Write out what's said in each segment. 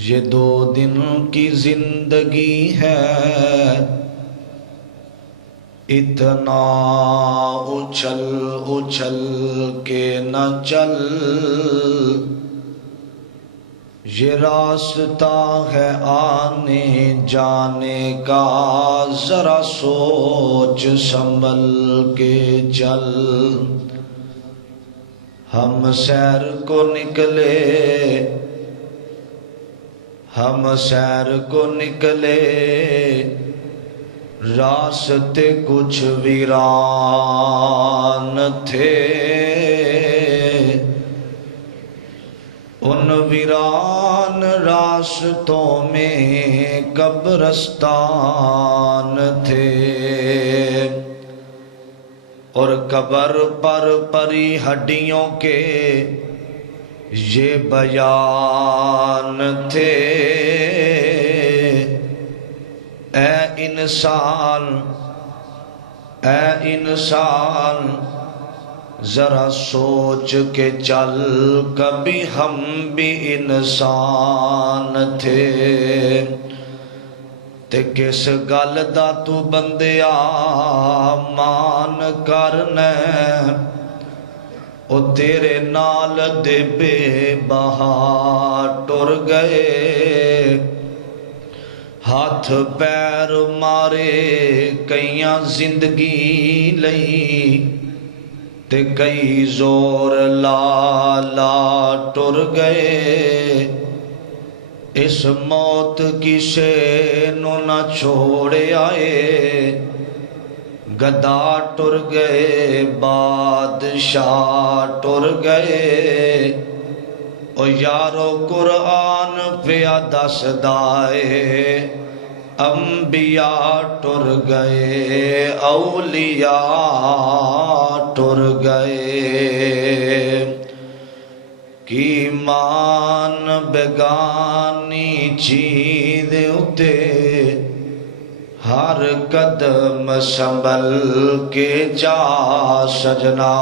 یہ 2 دن کی زندگی ہے، اتنا اچھل اچھل کے نہ چل، یہ راستہ ہے آنے جانے کا، ذرا سوچ سنبھل کے چل۔ ہم سیر کو نکلے، ہم سیر کو نکلے، راستے کچھ ویران تھے، ان ویران راستوں میں قبرستان تھے، اور قبر پر پری ہڈیوں کے یہ بیان تھے۔ اے انسان، اے انسان، ذرا سوچ کے چل، کبھی ہم بھی انسان تھے، تے کس گل دا تو بندیا مان کرنا، او تیرے نال دے بے بہا ٹر گئے، ہاتھ پیر مارے کئیاں زندگی لئی، تے کئی زور لا لا ٹر گئے، اس موت کسے نو نہ چھوڑے آئے، گدا ٹر گئے بادشاہ ٹر گئے، او یارو قرآن پیا دس دائے، انبیاء ٹر گئے اولیاء ٹر گئے۔ کی مان بیگانی چیز اتے، ہر قدم سنبھل کے جا سجنا۔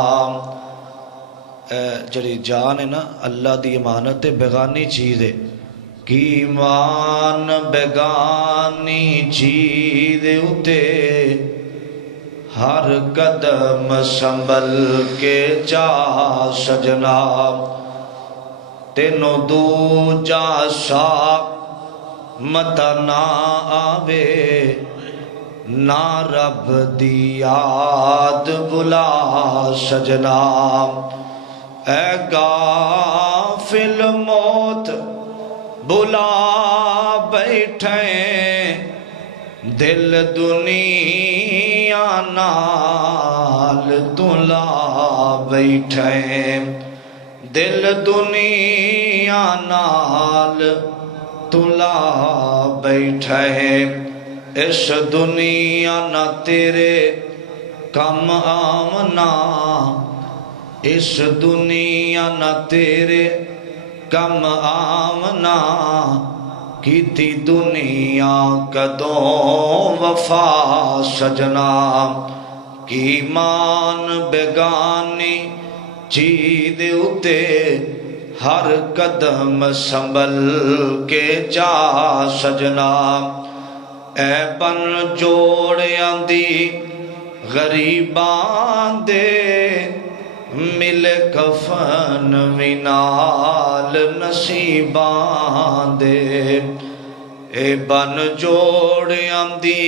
جڑی جان ہے نا اللہ دی امانت ہے، بیگانی چیز ہے۔ کی مان بیگانی چیز اتے، ہر قدم سنبھل کے جا سجنا، تینوں دوجا سا مت نہ آوے، نہ رب دی یاد بلا سجنا۔ اے غافل موت بلا بیٹھے، دل دنیا نال تلا بیٹھے، دل دنیا نال تلا بیٹھے، اس دنیا نہ تیرے کم آمنا، اس دنیا نہ تیرے کم آمنا، کیتی دنیا کدوں وفا سجنا۔ کی مان بیگانی چیز اتے، ہر قدم سنبھل کے جا سجنا۔ اے بن جوڑیاں دی غریباں دے، ملے کفن وی نال نصیباں دے، اے بن جوڑیاں دی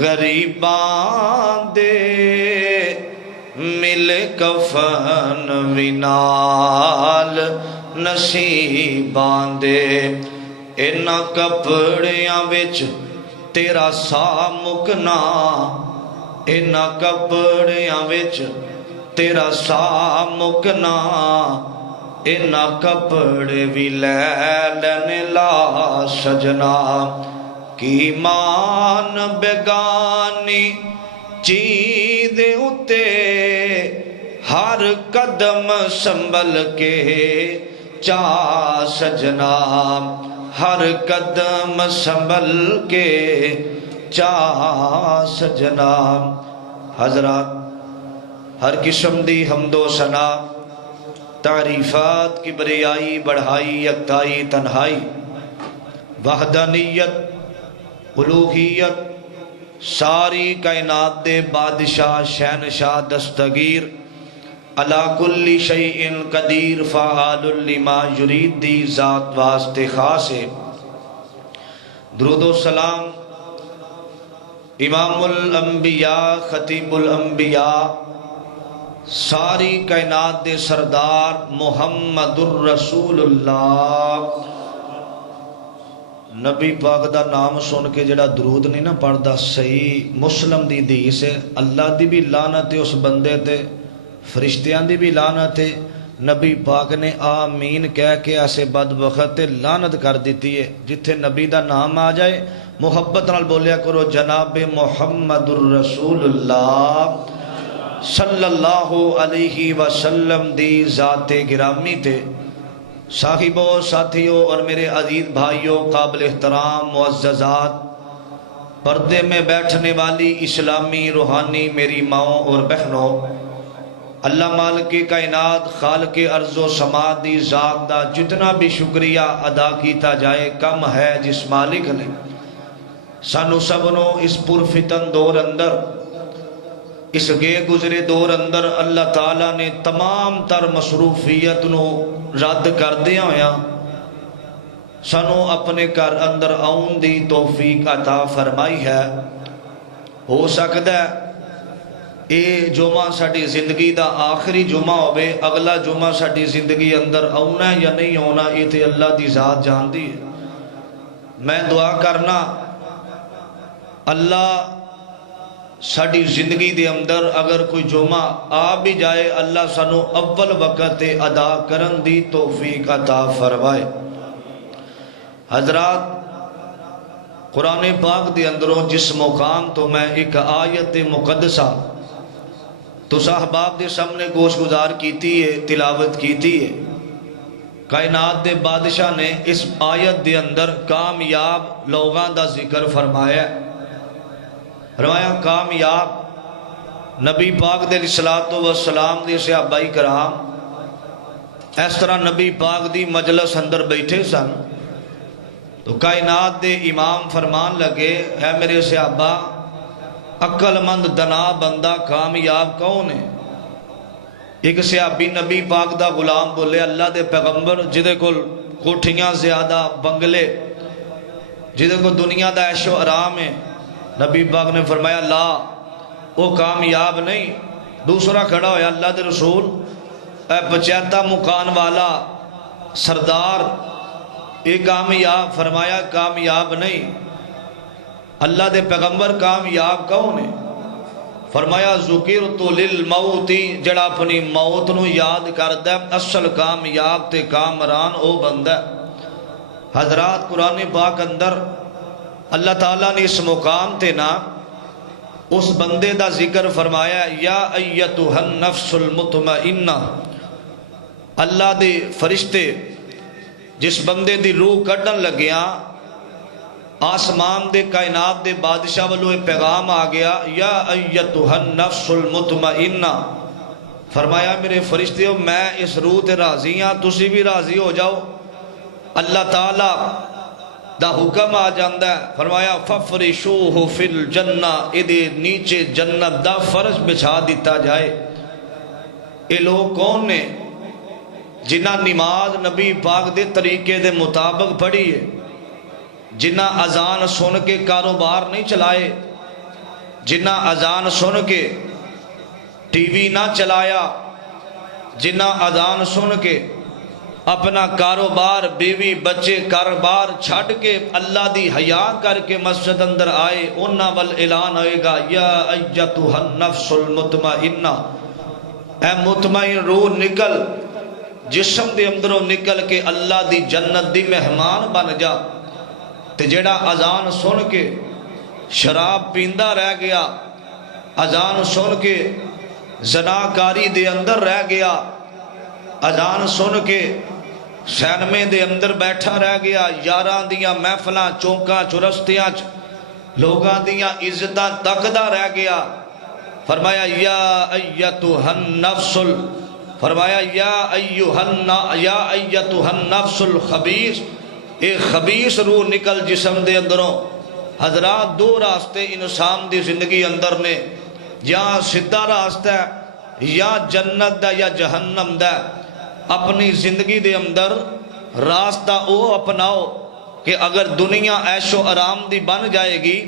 غریباں دے، ملے کفن وی نال نصیباں دے، انہاں کپڑیاں وچ تیرا سا مکنا، انہاں کپڑیاں وچ تیرا سا مکنا، انہاں کپڑے وی لے لین لا سجنا۔ کی مان بیگانی چیز اتے، ہر قدم سنبھل کے چا سجنا، ہر قدم سنبھل کے چا سجنا۔ حضرات، ہر قسم دی حمد و ثنا، تعریفات کی بریائی بڑھائی یکتائی تنہائی وحدانیت، الوہیت، ساری کائنات دے بادشاہ شہنشاہ دستگیر علی کل شیء قدیر فعال لما یرید دی ذات واسطے خاص ہے۔ درود و سلام امام الانبیاء خطیب الانبیاء ساری کائنات دے سردار محمد الرسول اللہ۔ نبی پاک دا نام سن کے جڑا درود نہیں نہ پڑھدا، صحیح مسلم دی حدیث ہے، اللہ دی بھی لعنت ہے اس بندے تے، فرشتیاں دی بھی لعنت ہے۔ نبی پاک نے آمین کہہ کے ایسے بدبخت لعنت کر دیتی ہے۔ جتھے نبی دا نام آ جائے محبت نال بولیا کرو جناب محمد الرسول اللہ صلی اللہ علیہ وسلم دی ذات گرامی تے۔ صاحبوں، ساتھیوں اور میرے عزیز بھائیوں، قابل احترام معززات، پردے میں بیٹھنے والی اسلامی روحانی میری ماؤں اور بہنوں، اللہ مالک کائنات خالق ارض و سماء دی ذات دا جتنا بھی شکریہ ادا کیتا جائے کم ہے جس مالک نے سانو سبنوں اس پرفتن دور اندر، اس گئے گزرے دور اندر اللہ تعالیٰ نے تمام تر مصروفیت نو رد کر دیا ہویا سانو اپنے گھر اندر آؤن دی توفیق عطا فرمائی ہے۔ ہو سکتا ہے اے جمعہ ساڑی زندگی دا آخری جمعہ ہوئے، اگلا جمعہ ساڑی زندگی اندر آنا یا نہیں آنا یہ تے اللہ دی ذات جان دی ہے۔ میں دعا کرنا اللہ ساڑی زندگی دے اندر اگر کوئی جمعہ آ بھی جائے اللہ سانو اول وقت ادا کرن دی توفیق عطا فرمائے۔ حضرات، قرآن پاک دے اندروں جس مقام تو میں ایک آیت مقدسہ تو صاحباب دے سامنے گوش گزار کیتی ہے، تلاوت کیتی ہے۔ کائنات دے بادشاہ نے اس آیت دے اندر کامیاب لوگاں دا ذکر فرمایا ہے۔ فرمایا کامیاب نبی پاک دے صلوات و سلام دے صحابہ کرام اس طرح نبی پاک دی مجلس اندر بیٹھے سن تو کائنات دے امام فرمان لگے، اے میرے صحابہ عقل مند دنا بندہ کامیاب کون ہے؟ ایک صحابی نبی پاک دا غلام بولے، اللہ دے پیغمبر جدے کو کوٹھیاں زیادہ بنگلے، جدے کو دنیا دا عیش و آرام ہے۔ نبی پاک نے فرمایا لا، وہ کامیاب نہیں۔ دوسرا کھڑا ہویا، اللہ دے رسول اے پچیتا مکان والا سردار اے کامیاب؟ فرمایا کامیاب نہیں۔ اللہ دے پیغمبر کامیاب کون ہے؟ فرمایا ذکرت للموت، جڑا اپنی موت نو یاد کردا ہے اصل کامیاب تے کامران او بندہ ہے۔ حضرات، قرآن پاک اندر اللہ تعالیٰ نے اس مقام تے نا اس بندے دا ذکر فرمایا، یا ایتھا النفس المطمئنہ۔ اللہ دے فرشتے جس بندے دی روح کڈن لگیاں آسمان دے کائنات دے بادشاہ والوں پیغام آ گیا، یا ایتھا النفس المطمئنہ۔ فرمایا میرے فرشتیوں میں اس روح تے راضی ہاں، تسی بھی راضی ہو جاؤ۔ اللہ تعالیٰ دا حکم آ جاندہ ہے، فرمایا فَفْرِشُوهُ فِي الْجَنَّةِ، ادھے نیچے جنت دا فرش بچھا دیتا جائے۔ اے لوگ کون نے؟ جنہ نماز نبی پاک دے طریقے دے مطابق پڑھی ہے، جنہ اذان سن کے کاروبار نہیں چلائے، جنہ اذان سن کے ٹی وی نہ چلایا، جنہ اذان سن کے اپنا کاروبار بیوی بچے کاروبار چھڑ کے اللہ دی حیا کر کے مسجد اندر آئے، انہاں وال اعلان ہوئے گا، یا ایتھا النفس المطمئنہ، اے مطمئن روح نکل جسم دے اندروں نکل کے اللہ دی جنت دی مہمان بن جا۔ تے جڑا اذان سن کے شراب پیندہ رہ گیا، اذان سن کے زناکاری دے اندر رہ گیا، اذان سن کے سینمے دے اندر بیٹھا رہ گیا، یاراں دیاں محفلاں چونکاں چرستیاں لوگاں دیاں عزتاں تکدا رہ گیا، فرمایا یا ایتھا النفس، فرمایا یا ایتھا النفس الخبیث، ایک خبیث روح نکل جسم دے اندروں. حضرات دو راستے انسان دی زندگی اندر نے، یا سیدھا راستہ ہے یا جنت دا یا جہنم دا. اپنی زندگی دے اندر راستہ او اپناؤ کہ اگر دنیا عیش و آرام دی بن جائے گی،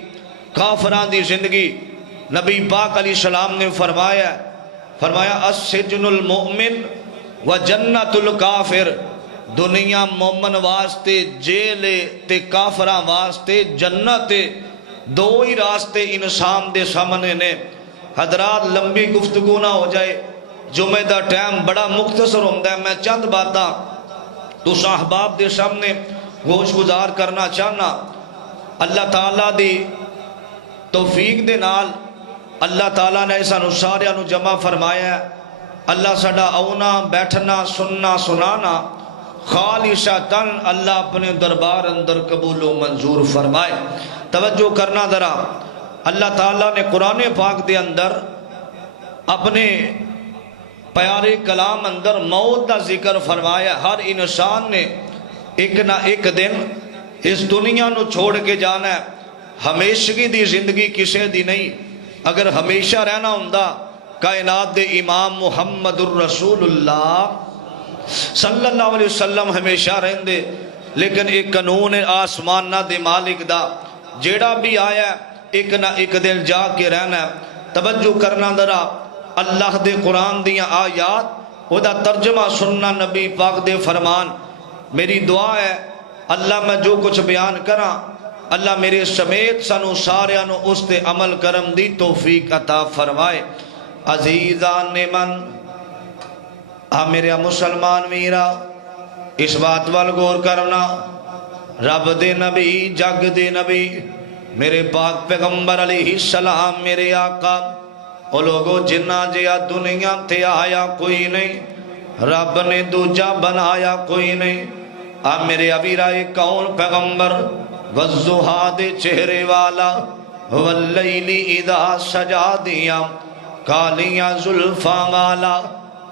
کافران دی زندگی، نبی پاک علیہ السلام نے فرمایا السجن المؤمن و جنت الکافر. دنیا مومن واسطے جیل تے کافراں واسطے جنت. دو ہی راستے انسان دے سامنے نے. حضرات لمبی گفتگو نہ ہو جائے، جمعہ دا ٹائم بڑا مختصر ہوتا ہے. میں چند باتاں تو احباب دے سامنے گوش گزار کرنا چاہنا. اللہ تعالیٰ دی توفیق دے نال اللہ تعالیٰ نے سانو ساریاں نو جمع فرمایا ہے. اللہ ساڈا آنا بیٹھنا سننا سنانا خالصتاً اللہ اپنے دربار اندر قبول و منظور فرمائے. توجہ کرنا ذرا. اللہ تعالیٰ نے قرآن پاک دے اندر اپنے پیارے کلام اندر موت کا ذکر فرمایا. ہر انسان نے ایک نہ ایک دن اس دنیا نو چھوڑ کے جانا ہے. ہمیشگی دی زندگی کسے دی نہیں. اگر ہمیشہ رہنا ہوندہ کائنات دے امام محمد الرسول اللہ صلی اللہ علیہ وسلم ہمیشہ رہندے. لیکن ایک قانون آسمان نہ دے مالک دا جیڑا بھی آیا ایک نہ ایک دن جا کے رہنا ہے. توجہ کرنا ذرا. اللہ دے قرآن دیاں آیات او دا ترجمہ سننا نبی پاک دے فرمان. میری دعا ہے اللہ میں جو کچھ بیان کراں اللہ میرے سمیت سانو ساریاں نو اس تے عمل کرم دی توفیق عطا فرمائے. عزیزان من میرے مسلمان میرا اس بات وال غور کرنا. رب دے نبی جگ دے نبی میرے پاک پیغمبر علیہ السلام میرے آقا او لوگو جنہ جیا دنیا تے آیا کوئی نہیں، رب نے دوجا بنایا کوئی نہیں. میرے ابھی رائے کون پیغمبر والضحیٰ دے چہرے والا واللیل اذا سجا دیا کالیاں زلفاں والا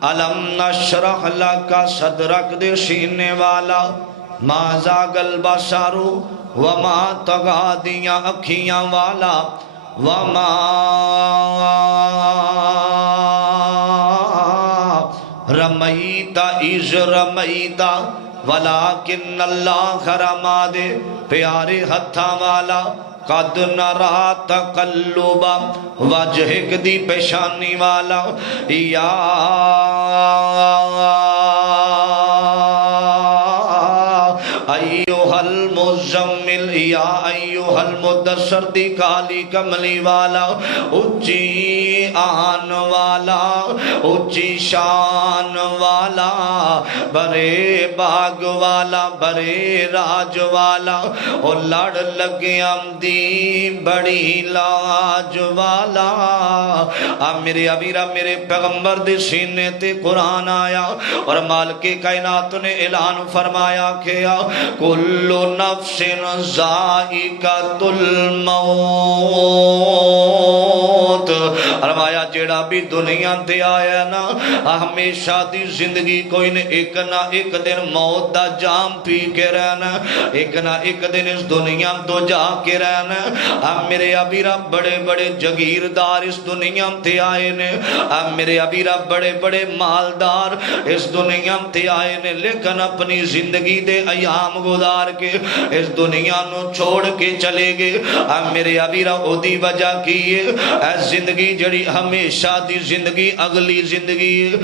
علم نشرح لکا صدرک دے سینے والا ما زاغ البصر وما طغى دیاں اکھیاں والا وما رمیت اذ رمیت ولیکن اللہ رما دے پیارے ہتھاں والا قد نرا تقلب وجہک دی پیشانی والا یا ایوہ المزمل یا ایوہ المدثر دی کالی کملی والا اچھی آن والا اچھی شان والا برے باغ والا برے راج والا او لڑ لگیاں دی بڑی لاج والا. میرے ابیرہ میرے پیغمبر دے سینے تے قرآن آیا اور مالک کائنات نے اعلان فرمایا کہ کل نفس ذائقۃ الموت. فرمایا جیڑا بھی دنیا تے آیا نا ہمیشہ دی زندگی کوئی نے ایک نہ ایک دن موت دا جام پی کے رہنا، ایک نہ ایک دن اس دنیا تو جا کے رہنا. میرے ابیرہ بڑے بڑے جگیردار اس دنیا تے آئے نے، میرے ابیرہ بڑے بڑے مالدار اس دنیا تے آئے نے، لیکن اپنی زندگی دے ایام گزار کے اس دنیا نو چھوڑ کے چلے گئے. میرے ابیرہ او دی وجہ کی ہے زندگی جڑی ہمیشہ دی زندگی اگلی زندگی ہے.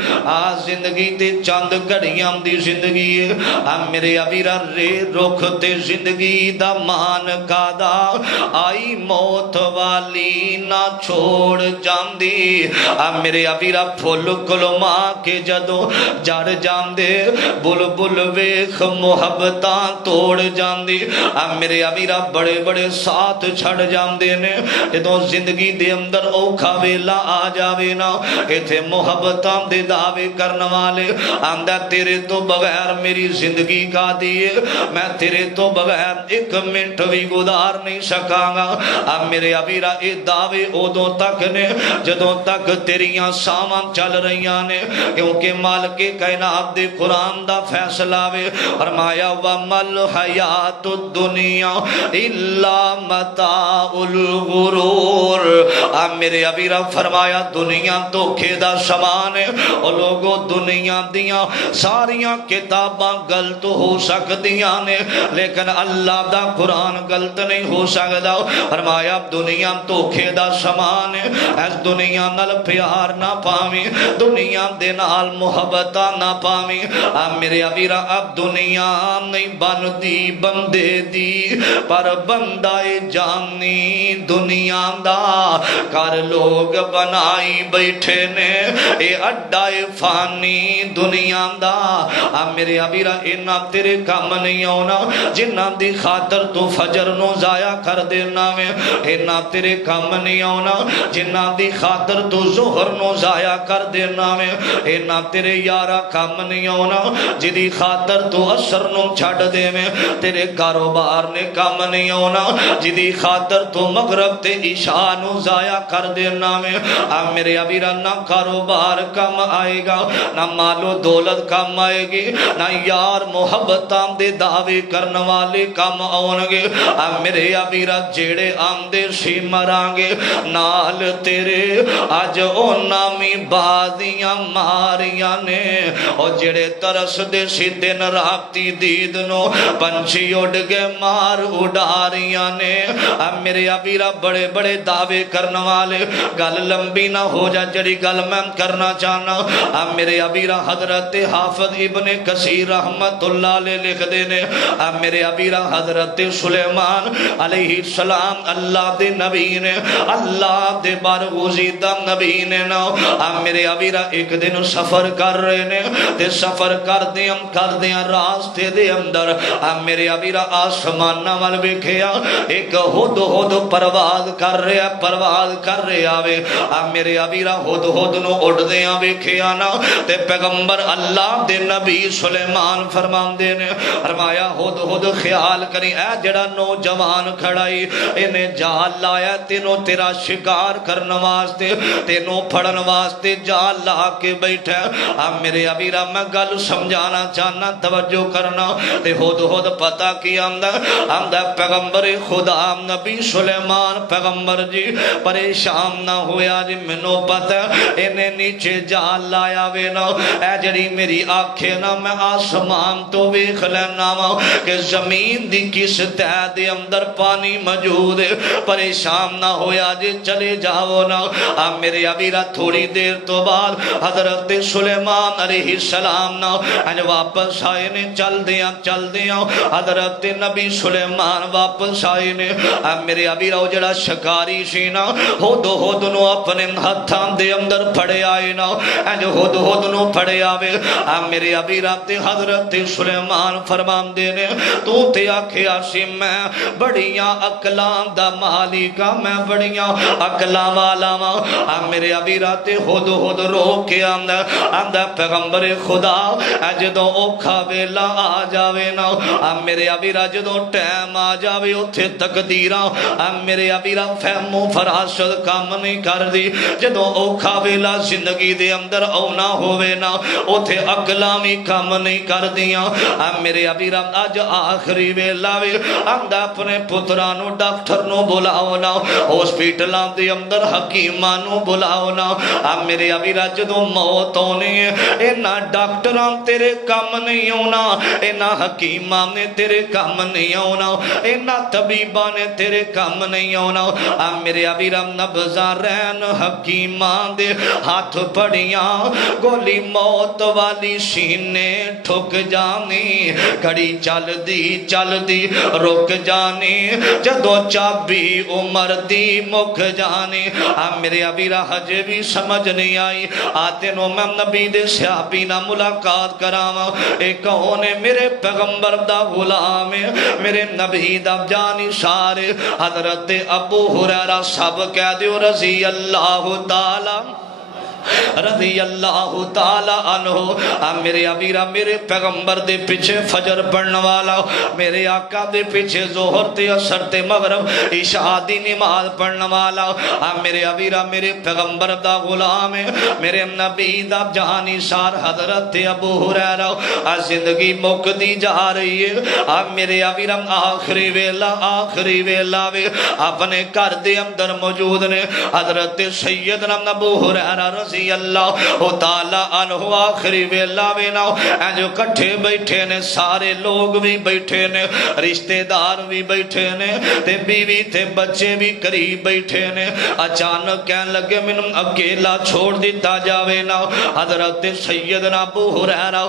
زندگی تے چند گھڑیاں دی زندگی ہے. میرے ابیرہ رے رخ تے زندگی دا مان کادا آئی موت والی نہ چھوڑ جاندی. میرے ابیرہ پھول کلما کے جدو جڑ جاندے بلبل ویخ محبتاں توڑ جاندی. میرے ابیرہ بڑے بڑے ساتھ چھڑ جاندے نے جدو زندگی دے اندر اوکھا ویلا آ جاوے نا ایتھے محبتاں دے دعوے کرن والے آندا تیرے تو بغیر میری زندگی کا دیے میں تیرے تو بغیر ایک منٹ بھی گزار نہیں سکاں گا اب میرے ابیرا اے دعوے ادوں تک نے جدوں تک تیریاں ساواں چل رہیاں نے کیونکہ مالک کائنات دے قرآن دا فیصلہ وے فرمایا وَمَلْ حَيَاتُ الدُّنِيَا إِلَّا مَتَاعُ الْغُرُورِ اب میرے ابیرا فرمایا دنیا دھوکے دا سامان ہے اور لوگوں دنیا دیاں ساریاں کتاباں غلط ہو سکدیاں نے لیکن اللہ دا قرآن غلط نہیں ہو سکدا فرمایا دنیا دھوکے دا سامان ہے اس دنیا نال پیار نہ پاویں دنیا دے نال محبت نہ پاویں اب میرے ابیرا اب دنیا نہیں بندی بندے دی پر بندہ جانی دنیا دا کر لوگ بنائی بیٹھے نے اے اڈا فانی دنیا دا اب میرے ابیرا اینا تیرے کام نہیں ہونا جنہ دی خاطر تو فجر نو ضائع کر دینا میں اینا تیرے کام نہیں ہونا جنہ دی خاطر تو ظہر نو ضائع کر دینا میں اینا تیرے یارا کام نہیں ہونا جدی خاطر تو عصر نو چھڑ دے میں تیرے کاروبار نے کام نہیں ہونا جدی خاطر تو مغرب تے عشاء نو ضائع کر دینا میں اب میرے ابیرا نہ کاروبار کم آئے گا نہ مال و دولت کم آئے گی نہ یار محبتاں دے دعوے کرن والے کم آن گے اب میرے ابیرا جیڑے آمدے سی مرانگے نال تیرے آج او نامی بازیاں ماریاں نے اور جیڑے ترس دے سی دن رابطی دید نو پنچھی اڑ گے مار اڑاریاں نے اب میرے ابیرا بڑے بڑے دعوے کرن والے گل لمبی نہ ہو جا جڑی گل میں کرنا چاہنا اب میرے ابیرا حضرت حافظ ابن کثیر رحمت اللہ علیہ لکھ دینے اب میرے ابیرا حضرت سلیمان علیہ السلام اللہ دے نبی نے اللہ دے برگزیدہ نبی نے نا اب میرے ابیرا ایک دن سفر کر رہے نے تے سفر کر دیاں راستے دے اندر اب میرے ابیرا آسمانہ وال ویکھیا ایک ہد ہد پرواز کر رہے آوے اب میرے ابیرا ہد نو اڑ دیاں ویکھیا نا تے پیغمبر اللہ دے نبی سلیمان فرماندے نے فرمایا ہد خیال کری اے جڑا نوجوان کھڑائی انہیں جال لایا تینوں تیرا شکار کرن واسطے تینوں پھڑن واسطے جال لا کے بیٹھا اب میرے ابیرا میں گل سمجھانا چاہنا توجہ کرنا تے ہد پتہ کی آمدہ پیغمبر خدا نبی سلیمان پیغمبر جی پریشان نہ ہویا جی منو پتہ انہیں نیچے جال لایا وینا اے جڑی میری آنکھیں نا میں آسمان تو ویکھ لینا کہ زمین دی کس تہہ دے اندر پانی موجود ہے پریشان نہ ہویا جی چلے جاؤ نا اب میرے ابیرا تھوڑی دیر تو بعد حضرت سلیمان علیہ السلام نا انج واپس آئے نے چل دیاں حضرت نبی سلیمان واپس آئے نے اب میرے ابیرا جڑا شکاری سی نا ہد نو اپنے ہتھاں دے اندر پھڑے آئے نا انج ہد نو پھڑے آوے اب میرے ابیرا تے حضرت سلیمان فرمان دے نے تو تے آکھیا سی میں بڑیاں اقلاں دا مالکا میں بڑیاں اقلاں والا اب میرے ابیرا تے ہد رو کے آندا پیغمبر خدا جدوں اوکھا ویلا آ جاوے نا اب میرے ابیرا جدوں ٹائم آ جاوے اوتھے تقدیراں اب میرے ابیرا فہم و فراست کام نہیں کر دی جدوں اوکھا ویلا زندگی دے اندر اونا ہووے نا اوتھے اقلاں بھی کام نہیں کر دیاں اب میرے ابیرا اج آخری ویلا وے آندا اپنے پترانو ڈاکٹر نو بلاؤ نا ہاسپٹلاں دے اندر حکیماں نو بلاؤ نا اب میرے ابیرا جدوں موت ہونی ہے اینا ڈاکٹراں تیرے کام نہیں ہونا اینا حکیماں نے تیرے کام نہیں ہونا اینا طبیباں نے تیرے کام نہیں ہونا اب میرے ابیرا نبضاں رہن حکیماں دے ہاتھ پڑیاں گولی موت والی سینے ٹھک جانی گھڑی چل دی رک جانی جدو چابی عمر دی مک جانی اب میرے ابیرا حجے بھی سمجھ نہیں آئی آتے نو میں نبی دے صحابی نہ ملاقات کراما ایک کون ہے میرے پیغمبر دا غلام ہے میرے نبی دا جانی سارے حضرت ابو ہریرہ سب کہہ دیو رضی اللہ تعالی رضی اللہ تعالی عنہ میرے ابیرا میرے پیغمبر دے پیچھے فجر پڑھنے والا میرے آقا دے پیچھے ظہر تے عصر تے مغرب عشاء دی نماز پڑھنے والا میرے ابیرا میرے پیغمبر دا غلام ہے میرے نبی دا جہانی سار حضرت ابو ہریرہ زندگی مکدی جا رہی ہے میرے ابیرا آخری ویلا وے اپنے گھر دے اندر موجود نے حضرت سیدنا ابو ہریرہ رضی اللہ تعالی عنہ آخری ویلا وے نا جو کٹھے بیٹھے نے سارے لوگ بھی بیٹھے نے رشتہ دار بھی بیٹھے نے تے بیوی تے بچے بھی قریب بیٹھے نے اچانک کہنے لگے میں اکیلا چھوڑ دیتا جاوے نا حضرت سیدنا ابو ہریرہ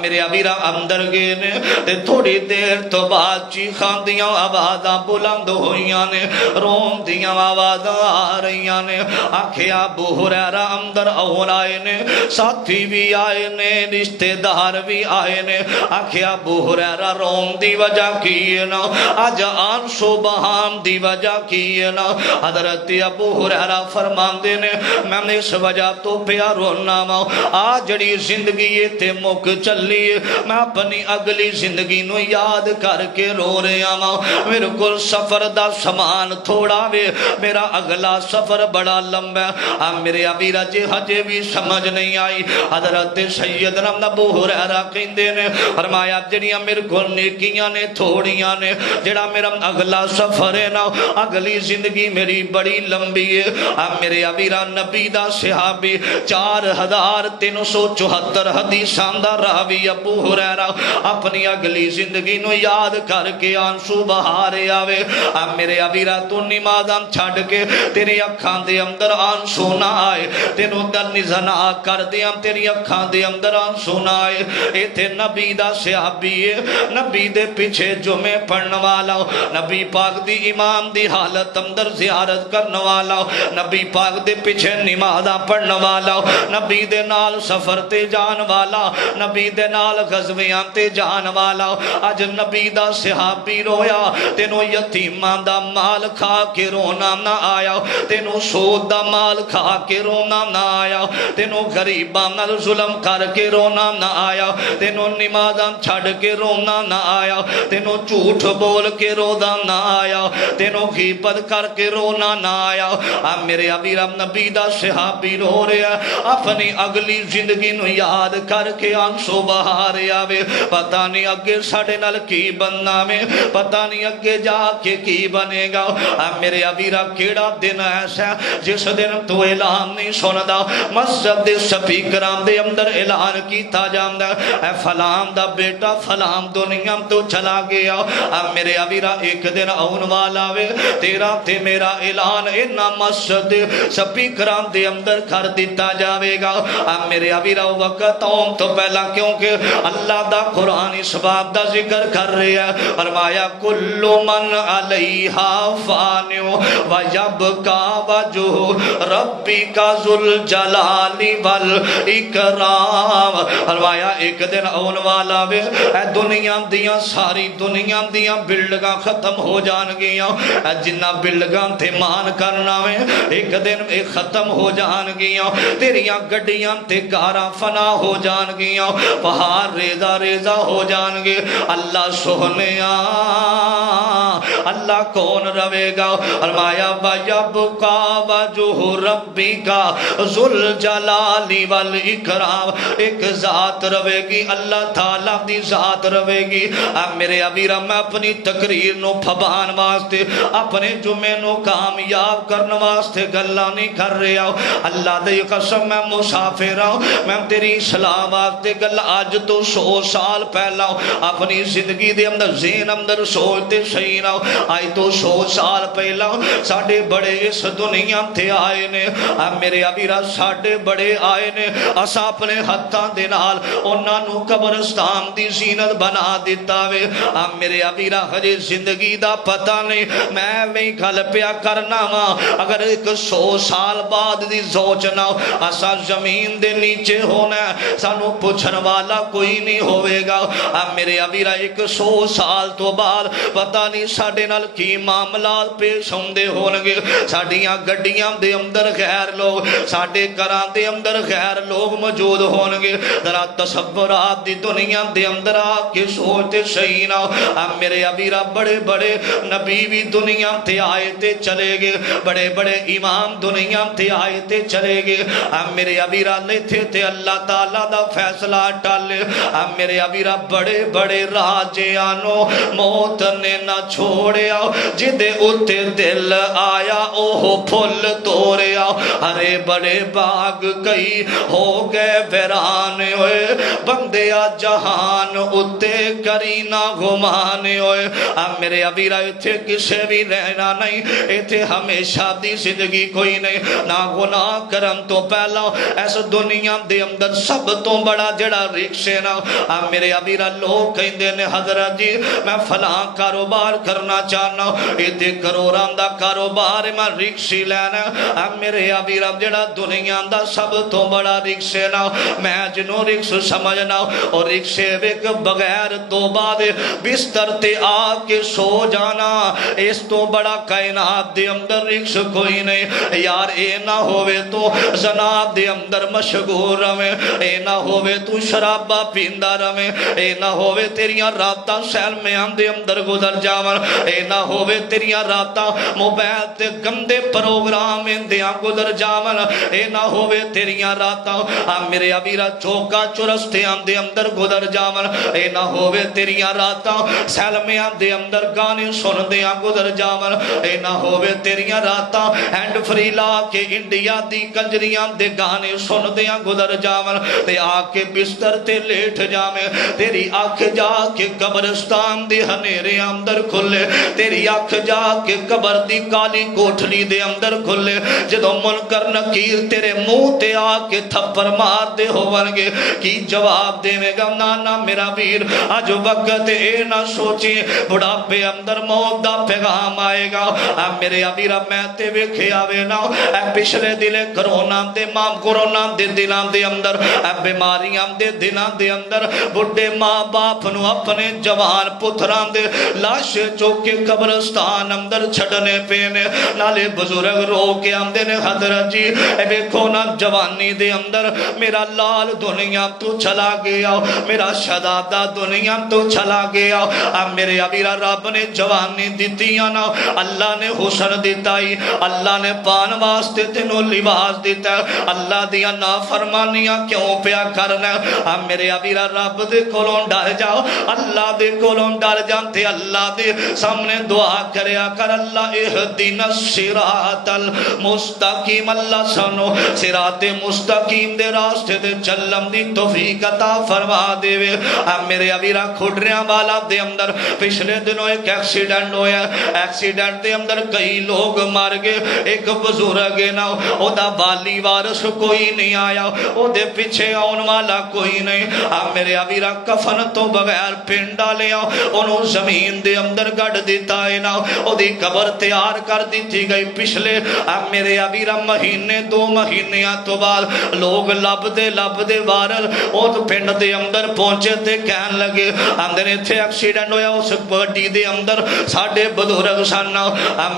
میرے ابیرا اندر گئے نے تے تھوڑی دیر تو بعد چیخاں دیاں آوازاں بلند ہوئیاں نے رون دیاں آوازاں آ رہیاں نے آنکھیں ابو ہریرہ اندر اون آئے نے ساتھی بھی آئے نے رشتہ دار بھی آئے نے آنکھیں ابو ہریرہ رون دی وجہ کیے نا آج آنسو بہام دی وجہ کیے نا حضرت ابو ہریرہ فرماندے نے میں نے اس وجہ تو پیا رونا ماں آج جڑی زندگی یہ تے مک چلی میں اپنی اگلی زندگی نو یاد کر کے رو رہا ماں میرے کو سفر دا سامان تھوڑا وے میرا اگلا سفر بڑا لمبا میرے ابیرا جے ہجے بھی سمجھ نہیں آئی حضرت سیدنا ابو ہریرہ کہندے نے فرمایا جڑیاں میرے کو نیکیاں نے تھوڑیاں نے جڑا میرا اگلا سفر ہے نا اگلی زندگی میری بڑی لمبی ہے میرے ابیرا نبی دا صحابی 4374 حدیثاں دا راوی ابو ہریرہ اپنی اگلی زندگی نو یاد کر کے آنسو بہارے آوے میرے ابیرا تو نمازاں چھڑ کے تیری اکھاں دے اندر آنسو نہ آئے تینو در نزنا کر دیاں تیری اکھاں دے اندر آنسو نہ آئے اے تھے نبی دا صحابی ہے نبی دے پیچھے جمعے پڑھنے والا نبی پاک دی امام دی حالت اندر زیارت کرنے والا نبی پاک دے پیچھے نمازاں پڑھنے والا نبی دے نال سفر تے جان والا نبی دے نال غزویاں تے جان والا اج نبی دا صحابی رویا تینو یتیماں دا مال کھا کے رونا نہ آیا تینو سود دا مال کھا کے رونا نہ آیا تینو غریباں نال ظلم کر کے رونا نہ آیا تینو نمازاں چھڑ کے رونا نہ آیا تینو جھوٹ بول کے رونا نہ آیا تینو غیبت کر کے رونا نہ آیا میرے ابیرا نبی دا صحابی رو رہا اپنی اگلی زندگی نو یاد کر کے آنسو بہارے آوے پتہ نہیں اگے ساڑے نال کی بننا میں پتہ نہیں اگے جا کے کی بنے گا میرے ابیرا کیڑا دن ایسا جس دن تو اعلان نہیں سندا مسجد دے سپیکراں دے اندر اعلان کیتا جاندا اے فلان دا بیٹا فلان دنیا تو چلا گیا میرے ابیرا ایک دن آن والا وے تیرا تے میرا اعلان اینا مسجد دے سپیکراں دے اندر کر دیتا جاوے گا میرے ابیرا وقت آن تو پہلا کیونکہ اللہ دا قرآن اس باب دا ذکر کر رہے ہیں فرمایا کل من علیہا فانیو ویبکا وجہ ربی کا ذوالجلال والاکرام فرمایا ایک دن آن والا وے اے دنیا دیاں ساری دنیا دیاں بلڈگاں ختم ہو جان گیاں اے جنہ بلڈگاں تھے مان کرنا وے ایک دن ایک ختم ہو جان گیاں تیریاں گڑیاں تے گاراں فنا ہو جان گیاں پہاڑ ریزہ ریزہ ہو جان گے اللہ سہنیاں اللہ کون روے گا فرمایا وَيَبْقَى وَجْهُ رَبِّكَ ذُو الْجَلَالِ وَالْإِكْرَامِ ایک ذات روے گی اللہ تعالیٰ دی ذات روے گی میرے ابیرہ میں اپنی تقریر نو پھبان واسطے اپنے جمعے نو کامیاب کرنے واسطے گلہ نہیں کر رہا ہوں اللہ دے قسم میں مسافر ہوں میں تیری اسلام واسطے گل آج تو 100 سال پہلا اپنی زندگی دے اندر ذہن اندر سوچتے صحیح نہ آئی تو 100 سال پہلا ساڑھے بڑے اس دنیا تھے آئے نے میرے ابیرہ ساڑھے بڑے آئے نے اسا اپنے ہتھاں دے نال انہاں نو قبرستان دی زینت بنا دیتا وے میرے ابیرہ ہجے زندگی دا پتہ نہیں میں وہی گھل پیا کرنا ماں اگر ایک 100 سال بعد دی سوچنا اسا زمین دے نیچے ہونا سانو پوچھن والا کوئی نہیں ہوئے گا میرے ابیرہ ایک 100 سال تو بعد پتہ نہیں ساڑھے نال کی معاملات پیش ہوندے ہونگے ساڈیاں گڈیاں دے اندر غیر لوگ ساڈے گھراں دے اندر غیر لوگ موجود ہونگے ذرا تصورات دی دنیا دے اندر آ کے سوچتے صحیح نہ میرے ابیرا بڑے بڑے نبی بھی دنیا تے آئے تے چلے گئے بڑے بڑے امام دنیا تے آئے تے چلے گئے میرے ابیرا لیتے تے اللہ تعالیٰ دا فیصلہ ٹالے میرے ابیرا بڑے بڑے راجیانو موت نے نہ چھوڑے آؤ جدے اتے دل آیا اوہ پھل توڑے آؤ ہرے بڑے باغ کئی ہو گئے ویرانے ہوئے بندیا جہان اتے کرینا گھمانے ہوئے میرے ابیرا اتھے کسے بھی رہنا نہیں اتھے ہمیشہ دی زندگی کوئی نہیں نہ گناہ کرم تو پہلا ایس دنیا دے اندر سب تو بڑا جڑا رکشے نا میرے ابیرا لوگ کہیں دینے حضرت جی میں فلاں کاروبار کرنا چاہنا اتھے کروڑاں دا کاروبار میں رکشی لینا میرے ابیرا جڑا دنیا دا سب تو بڑا رکشے نا میں جنوں رکش سمجھنا اور رکشے ویک بغیر توبہ دے بستر تے آ کے سو جانا اس تو بڑا کائنات دے اندر رکش کوئی نہیں یار اے نہ ہوئے تو زناب دے اندر مشغول رہے اے نہ ہوئے تو شرابہ پیندہ رہے اے نہ ہوئے تیریاں راتاں سیل میں دے اندر گزر جاون اے نہ ہوئے تیریاں راتاں موبائل تے گندے پروگرام اندیاں گزر جاون اے نہ ہوئے تیریاں راتاں میرے ابیرا چوکا چرستے دے اندر گزر جاون اے نہ ہوئے تیریاں راتاں سیل میں دے اندر گانے سن دیاں گزر جاون اے نہ ہوئے تیریاں راتاں ہینڈ فری لا کے انڈیا دی کنجریاں دے گانے سن دیاں گزر جاون تے آ کے بستر تے لیٹ جاویں تیری آنکھ جا کے قبرستان دی ہنیرے اندر کھلے تیری آنکھ جا کے قبر دی کالی کوٹھلی دے اندر کھلے جدو منکر نکیر تیرے منہ تے آ کے تھپڑ مار دے ہوونگے کی جواب دے میں گا نانا میرا ویر آج وقت اے نہ سوچیں بڑھاپے اندر موت دا پیغام آئے گا میرے ابیرا میں تے ویکھے آوے نا اے پچھلے دلے کرونا دے مام کرونا دے دنام دے اندر اے بیماریاں دے دنام دے اندر بڑھے ماں باپ نو اپنے جوان پتران دے لاشے چوکے قبرستان اندر چھڑنے پینے نالے بزرگ رو کے آمدے نے حضرت جی اے بیکھو نا جوانی دے اندر میرا لال دنیا تو چلا گیا میرا شہزادہ دنیا تو چلا گیا میرے ابیرا رب نے جوانی دیتیاں نا اللہ نے حسن دیتائی اللہ نے پان واسطے تینوں لباس دیتا اللہ دیا نافرمانیاں کیوں پیا کرنا میرے ابیرا رب دے کولوں ڈر جاؤ اللہ دے کولوں ڈر جانتے اللہ دے سامنے دعا کریا کر اللہ اہدنا الصراط المستقیم اللہ سانو صراط مستقیم دے راستے دے چلم دی توفیق عطا فرما دے میرے ابیرا کھڑریاں والا دے اندر پچھلے دنوں ایک ایکسیڈنٹ ہویا ایکسیڈنٹ دے اندر کئی لوگ مار گئے ایک بزرگ نا او دا والی وارث کوئی نہیں آیا او دے پیچھے آن والا کوئی نہیں میرے ابیرا کفن تو بغیر پنڈا لیا انہوں زمین دے اندر گڑ دیتا ہے نا او دی قبر تیار کر دیتی گئی پچھلے میرے ابیرا مہینے دو مہینیاں تو بعد لوگ لب دے وارث او پنڈ دے اندر پہنچے تے کہن لگے اندر تھے ایکسیڈنٹ ہویا اس بڑی دے اندر ساڑھے بزرگ سانا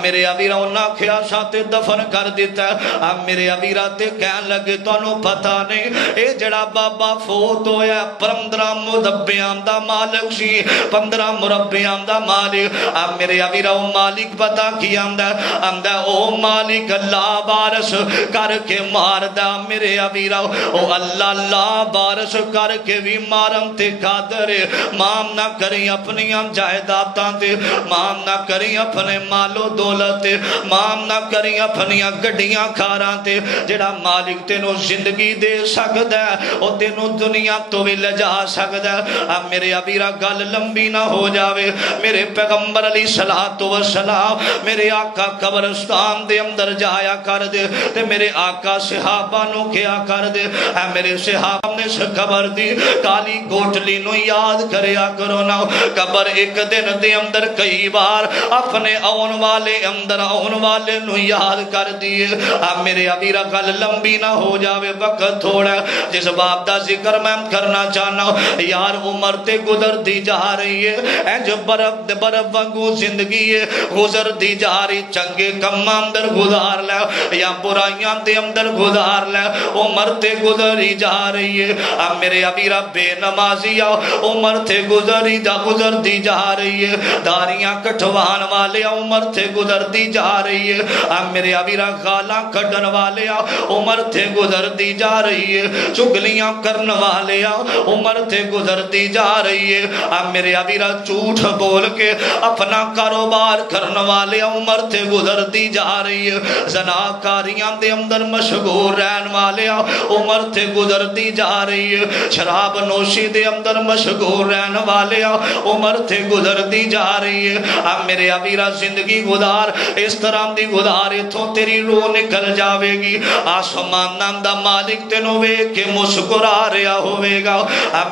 میرے ابیرا انہاں کھیا ساتے دفن کر دیتا ہے میرے ابیرا تے کہن لگے تو انہوں پتہ نہیں اے جڑا بابا فوت ہویا 15 مربیاں دا مالک سی 15 مربیاں دا مالک میرے ابیرا او مالک پتہ کی آمدہ او مالک اللہ بارش کر کے مار دا میرے ابیرا او اللہ بارش کر کے بھی مارم تے قادر مام نہ کریں اپنی جائیداداں تے مام نہ کریں اپنے مال و دولت تے مام نہ کریں اپنی گڈیاں کھاراں تے جڑا مالک تینوں زندگی دے سکدا ہے او تینوں دنیا تو بھی لجا سکدا ہے میرے ابیرا گل لمبی نہ ہو جاوے میرے پیغمبر علیہ الصلوۃ والسلام میرے آقا قبرستان دے اندر جایا کر دے تے میرے آقا صحابہ نو کیا کر دے میرے صحابہ نے قبر دی کالی کوٹلی نو یاد کریا کرو نا قبر ایک دن دے اندر کئی بار اپنے آن والے نو یاد کر دیے میرے ابیرا گل لمبی نہ ہو جاوے وقت تھوڑا جس باب دا ذکر میں کرنا چاہنا یار عمر تے گزر دی جا رہی ہے جو برف وانگو وانگو زندگی گزر دی جاری چنگے کم اندر گزار لے یا برائیاں دے اندر گزار لے عمر تے گزری جا رہی ہے میرے ابھی رب بے نمازی عمر تے گزر دی جا رہی ہے داریاں کٹھوان والے عمر تے گزر دی جا رہی ہے میرے ابھی رب غالاں کھڈن والے عمر تے گزر دی جا رہی ہے چگلیاں کرن والے عمر تے گزر دی جا رہی ہے میرے ابھی رب جھوٹ بول کے اپنا کاروبار کرن والے عمر تے گزر دی جا رہی ہے زناکاریاں دے اندر مشغول رہن والے عمر تے گزر دی جا رہی ہے شراب نوشی دے اندر مشغول رہن والے عمر تے گزر دی جا رہی ہے میرے ابیرہ زندگی گزار اس طرح دی گزار اتھوں تیری روح نکل جاوے گی آسمان نام دا مالک تینوں وے کے مسکرا رہا ہوئے گا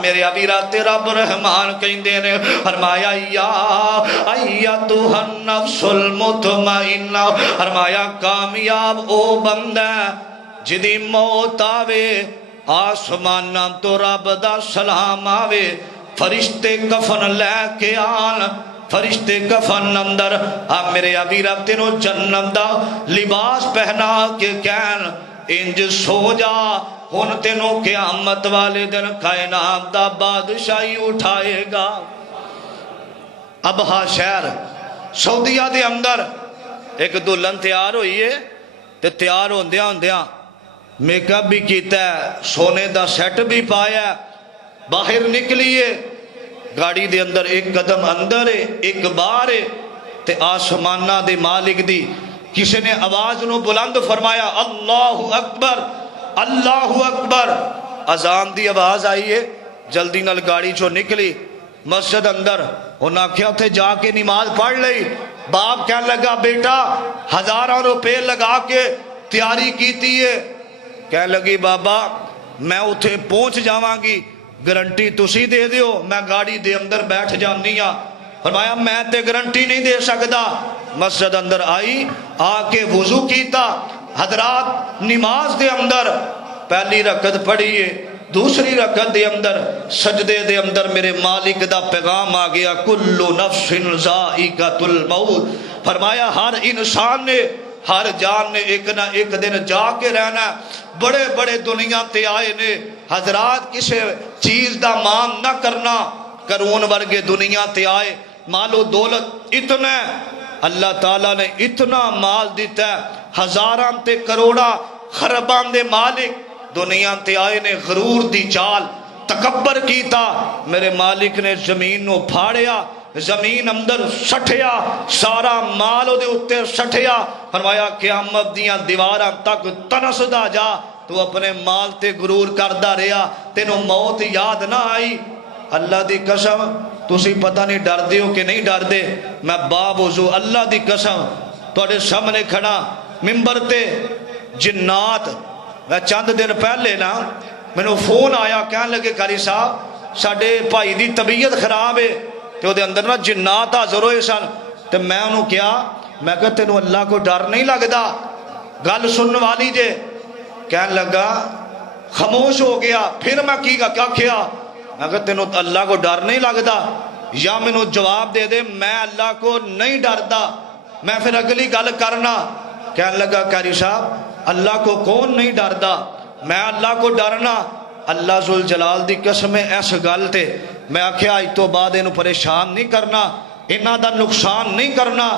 میرے ابیرہ تیرا برحمان کہیں دینے فرمایا ایتھا النفس المطمئنہ فرمایا کامیاب او بندہ جدی موت آوے آسمان نام تو رب دا سلام آوے فرشتے کفن لے کے آن فرشتے کفن اندر میرے ابھی رب تینوں جنت دا لباس پہنا کے کہن انج سو جا ہن تینوں قیامت والے دن کائنات دا بادشاہی اٹھائے گا ابہا شہر سعودیہ دے اندر ایک دلہن تیار ہوئی ہے تے تیار ہوندیاں میک اپ بھی کیتا ہے سونے دا سیٹ بھی پایا ہے باہر نکلیے گاڑی دے اندر ایک قدم اندر ہے ایک باہر ہے تے آسمانہ دے مالک دی کسی نے آواز نو بلند فرمایا اللہ اکبر اللہ اکبر اذان دی آواز آئی ہے جلدی نال گاڑی چو نکلی مسجد اندر انہاں کیا تھے جا کے نماز پڑھ لئی باپ کہنے لگا بیٹا 1000 روپے لگا کے تیاری کیتی ہے کہنے لگی بابا میں اتھے پہنچ جاواں گی گارنٹی تسی دے دیو میں گاڑی دے اندر بیٹھ جانی ہاں فرمایا میں تے گارنٹی نہیں دے سکتا مسجد اندر آئی آ کے وضو کیتا حضرات نماز دے اندر پہلی رکعت پڑھیے دوسری رکعت دے اندر سجدے دے اندر میرے مالک دا پیغام آ گیا کل نفس ذائقۃ الموت فرمایا ہر انسان نے ہر جان نے ایک نہ ایک دن جا کے رہنا بڑے بڑے دنیا تے آئے نے حضرات کسے چیز دا مان نہ کرنا کرون ورگے دنیا تے آئے مال و دولت اتنا اللہ تعالیٰ نے اتنا مال دیتا ہے ہزاراں تے کروڑا خرباں دے مالک دنیا تے آئے نے غرور دی چال تکبر کیتا میرے مالک نے زمین نو پھاڑیا زمین اندر سٹھیا سارا مال دے اتے سٹھیا فرمایا قیامت دیاں دیواراں تک تنسدا جا تو اپنے مال تے غرور کردہ رہا تینوں موت یاد نہ آئی اللہ دی قسم تسی پتہ نہیں ڈر دے ہو کہ نہیں ڈر دے میں باوضو اللہ دی قسم توڑے سامنے کھڑا ممبر تے جنات میں چند دن پہلے نا میں نے فون آیا کہنے لگے قاری صاحب ساڑھے بھائی دی طبیعت خراب ہے تو دے اندر نا جنات حاضر ہوئے سن تو میں انہوں کیا میں کہتے انہوں اللہ کو ڈر نہیں لگدا گل سنن والی جے کہنے لگا خاموش ہو گیا پھر میں کیا کیا میں کہتے انہوں اللہ کو ڈر نہیں لگدا یا میں انہوں جواب دے دے میں اللہ کو نہیں ڈردا میں پھر اگلی گل کرنا کہنے لگا قاری صاحب اللہ کو کون نہیں ڈردا میں اللہ کو ڈرنا اللہ ذوالجلال دی قسم ایس گل تے میں آکھیا آج تو بعد انہوں پریشان نہیں کرنا انہاں دا نقصان نہیں کرنا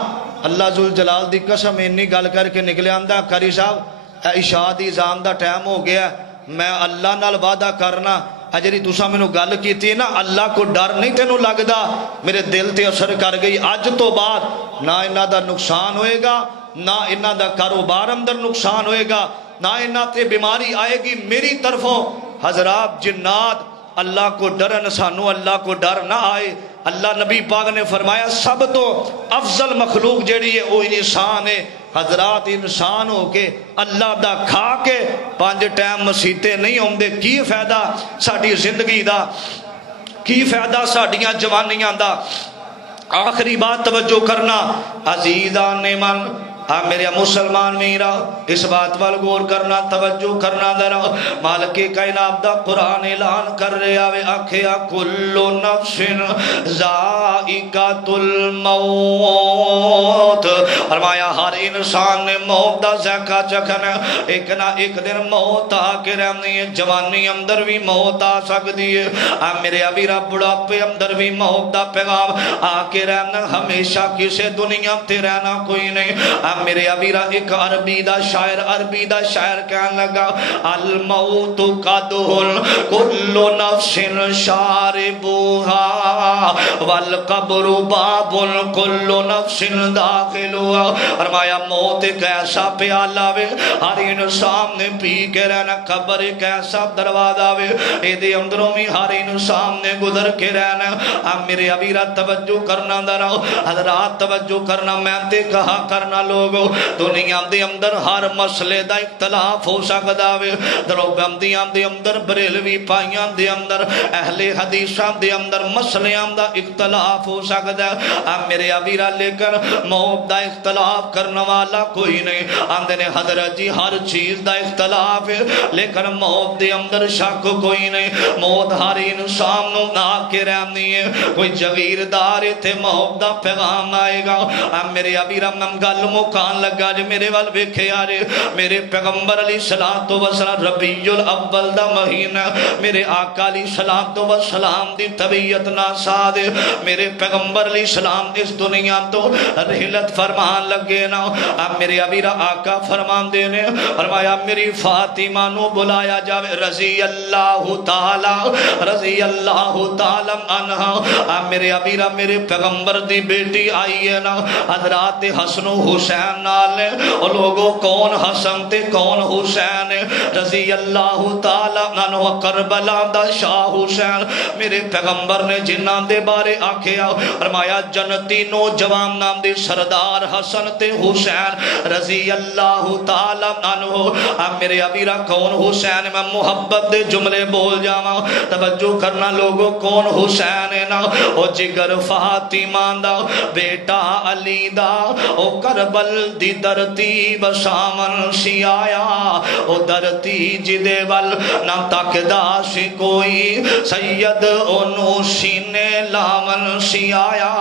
اللہ ذوالجلال دی قسم انی گل کر کے نکلے آندہ قاری صاحب عشاء دی اذان دا ٹائم ہو گیا میں اللہ نال وعدہ کرنا اجری تساں مینوں گل کیتی ہے نا اللہ کو ڈر نہیں تینوں لگدا میرے دل تے اثر کر گئی اج تو بعد نہ انہاں دا نقصان ہوئے گا نہ انہاں دا کاروبار اندر نقصان ہوئے گا نہ انہاں تے بیماری آئے گی میری طرفوں حضرات جنات اللہ کو ڈرن سانو اللہ کو ڈر نہ آئے اللہ نبی پاک نے فرمایا سب تو افضل مخلوق جیڑی ہے وہ انسان ہے حضرات انسان ہو کے اللہ دا کھا کے 5 ٹائم مسیتے نہیں ہوندے کی فائدہ ساڑی زندگی دا کی فائدہ ساڑیاں جوانیاں دا آخری بات توجہ کرنا عزیزان من آپ میرے مسلمان میرا اس بات وال غور کرنا توجہ کرنا ذرا مالک کائنات دا قرآن اعلان کر رہا ہے آکھیا کل نفس ذائقۃ الموت فرمایا ہر انسان نے موت دا ذائقہ چکھنا ایک نہ ایک دن موت آ کے رہنی ہے جوانی اندر بھی موت آ سکتی ہے آپ میرے ابھی رب بڑھاپے اندر بھی موت دا پیغام آ کے رہنا ہمیشہ کسے دنیا تے رہنا کوئی نہیں میرے ابیرہ ایک عربی دا شاعر کہنے لگا الموت قدہل کل نفس شاربوہا والقبر باب کل نفس داخلوہا فرمایا موت ایک ایسا پیالہ وے ہر انسان نے پی کے رہنا قبر ایک ایسا دروازہ وے ایدے اندروں میں ہر انسان نے گزر کے رہنا میرے ابیرہ توجہ کرنا درہ حضرات توجہ کرنا میں تے کہا کرنا لوگو دنیا دے اندر ہر مسئلے دا اختلاف ہو سکتا ہے دروگم دے اندر بریلوی پائیاں دے اندر اہل حدیثاں دے اندر مسئلیاں دا اختلاف ہو سکتا ہے میرے ابیرہ لے کر موت دا اختلاف کرنے والا کوئی نہیں آندے نے حضرت جی ہر چیز دا اختلاف ہے لیکن موت دے اندر شک کوئی نہیں موت ہر انسان نو نہ کے رہنی ہے کوئی جگیردار تھے موت دا پیغام آئے گا میرے ابیرہ گل مکان لگا جو میرے وال ویکھے آرے میرے پیغمبر علیہ السلام ربیع الاول دا مہینہ میرے آقا علیہ السلام دی طبیعت ناساد میرے پیغمبر علیہ السلام اس دنیا تو رحلت فرمان لگے نا اب میرے ابیرہ آقا فرمان دینے فرمایا میری فاطمہ نو بلایا جاوے رضی اللہ تعالی عنہ اب میرے ابیرہ میرے پیغمبر دی بیٹی آئی ہے نا حضرات حسن و حسین نالے اور لوگوں کون حسن تے کون حسین رضی اللہ تعالیٰ عنہ کربلا دا شاہ حسین میرے پیغمبر نے جنہ دے بارے آکھیا فرمایا جنتی نوجوان نام دے سردار حسن تے حسین رضی اللہ تعالیٰ عنہ اب میرے ابیرہ کون حسین میں محبت دے جملے بول جاواں توجہ کرنا لوگوں کون حسین ہے نا او جگر فاطمہ دا بیٹا علی دا او کربل دی درتی بسامن سی آیا او درتی جدے ول نہ تکدا سی کوئی سید انو سینے لامن سی آیا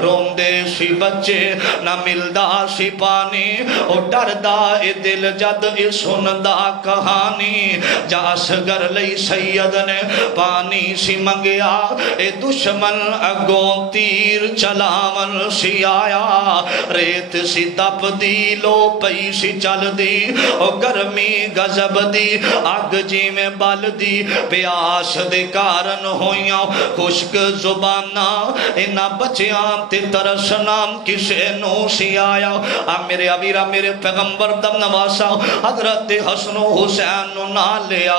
روندے سی بچے نہ ملدا سی پانی او ڈردا اے دل جد اے سندا کہانی جاس گر لئی سید نے پانی سی منگیا اے دشمن اگوں تیر چلامن سی آیا ریت سی تپ دی لو پئی سی چل دی او گرمی غضب دی آگ جی میں بال دی پیاس دے کارن ہویاں خشک زبانہ اینا بچیاں تے ترس نام کسے نو سی آیا میرے ابیرہ میرے پیغمبر دم نواسا حضرت حسن و حسین نو نہ لیا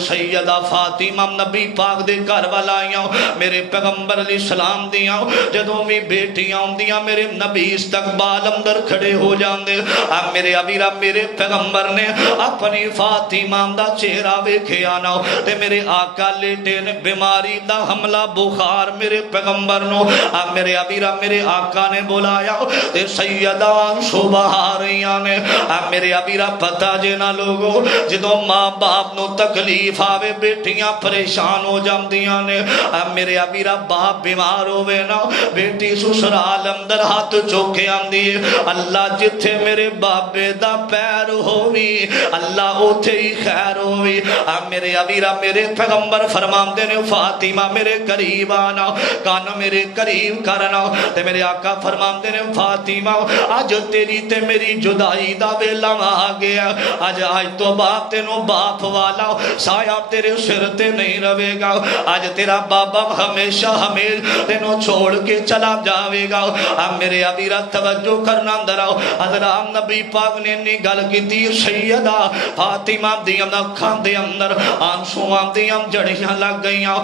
سیدہ فاطمہ نبی پاک دے گھر والائیاں میرے پیغمبر علیہ السلام دیاں جدوں بھی بیٹیاں دیاں میرے نبی استقبال اندر کھڑے ہو جاندے میرے ابیرہ میرے پیغمبر نے اپنی فاطمہ دا چہرہ ویکھے آنا تے میرے آقا لیٹے نے بیماری دا حملہ بخار میرے پیغمبر نو میرے ابیرہ میرے آقا نے بولایا تے سیدان سبحاریاں نے میرے ابیرہ پتہ جینا لوگو جدوں ماں باپ نو تکلیف آوے بیٹیاں پریشان ہو جاندیاں نے میرے ابیرہ باپ بیمار ہوئے نا بیٹی سسرال اندر ہاتھ چوکے آندی اللہ جتھے میرے بابے دا پیر ہوئی اللہ اوتھے ہی خیر ہوئی میرے ابیرہ میرے پیغمبر فرمان دینے فاطمہ میرے قریب آنا کانا میرے قریب کرنا تے میرے آقا فرمان دینے فاطمہ آج تیری تے میری جدائی دا بیلا آ گیا آج تو باپ تینوں باپ والا سایہ تیرے سر تے نہیں روے گا آج تیرا بابا ہمیشہ ہمیں تینوں چھوڑ کے چلا جاوے گا میرے ابیرہ توجہ کرنا اندراؤ حضرات نبی پاک نے نگل کی دی سیدہ فاطمہ دیم نکھان دے اندر آنسوان دیم جڑیاں لگ گئیاں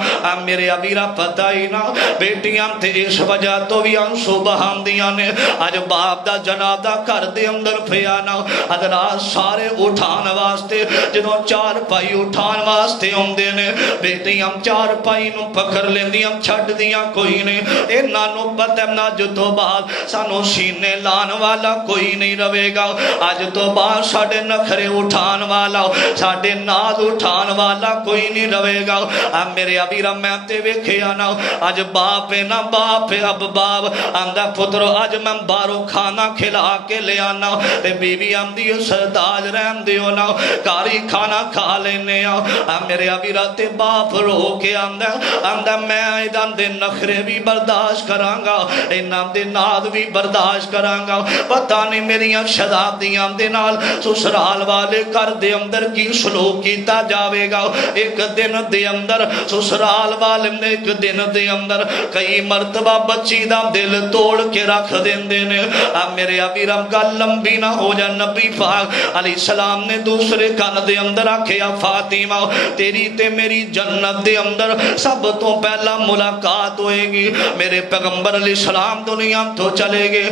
میرے ابیرہ پتہ ہی نا بیٹیاں تے اس وجہ تو بھی آنسو بہان دیاں نے آج باپ دا جنم جنازہ گھر دے اندر پیا نا حضرات سارے اٹھان واسطے جدوں چار پائی اٹھان واسطے آندے نے بیٹیاں چار پائی نو پکڑ لیندیاں چھڈ دیاں کوئی نہیں انہاں نو پتہ نہ اج تو بعد سانو سینے لان والا کوئی نہیں رہے گا اج تو بعد ساڈے نخرے اٹھان والا ساڈے ناز اٹھان والا کوئی نہیں رہے گا میرے ابیرا میں تے ویکھیا نا اج باپ ہے نا باپ ہے اب باپ آندا پترو اج میں باہروں کھانا کھلا کے لے آنا تے بیوی آندی سرداج رحم دیو نا کاری کھانا کھا لینے میرے ابیرا تے باپ رو کے آندا میں ایدان دے نخرے بھی برداشت کرانگا انام دے ناد بھی برداشت کرانگا پتہ نہیں میریاں شہزادیاں دے نال سسرال والے کر دے اندر کی سلوک کیتا جاوے گا ایک دن دے اندر سسرال والے نے ایک دن دے اندر کئی مرتبہ بچی دا دل توڑ کے رکھ دین دینے میرے ابیرم کا لمبی نہ ہو جا نبی پاک علیہ السلام نے دوسرے کان دے اندر آکھیا فاطمہ تیری تے میری جنت دے اندر سب تو پہلا ملاقات ہوئے گی میرے پیغمبر علیہ السلام دنیا تو چلے گے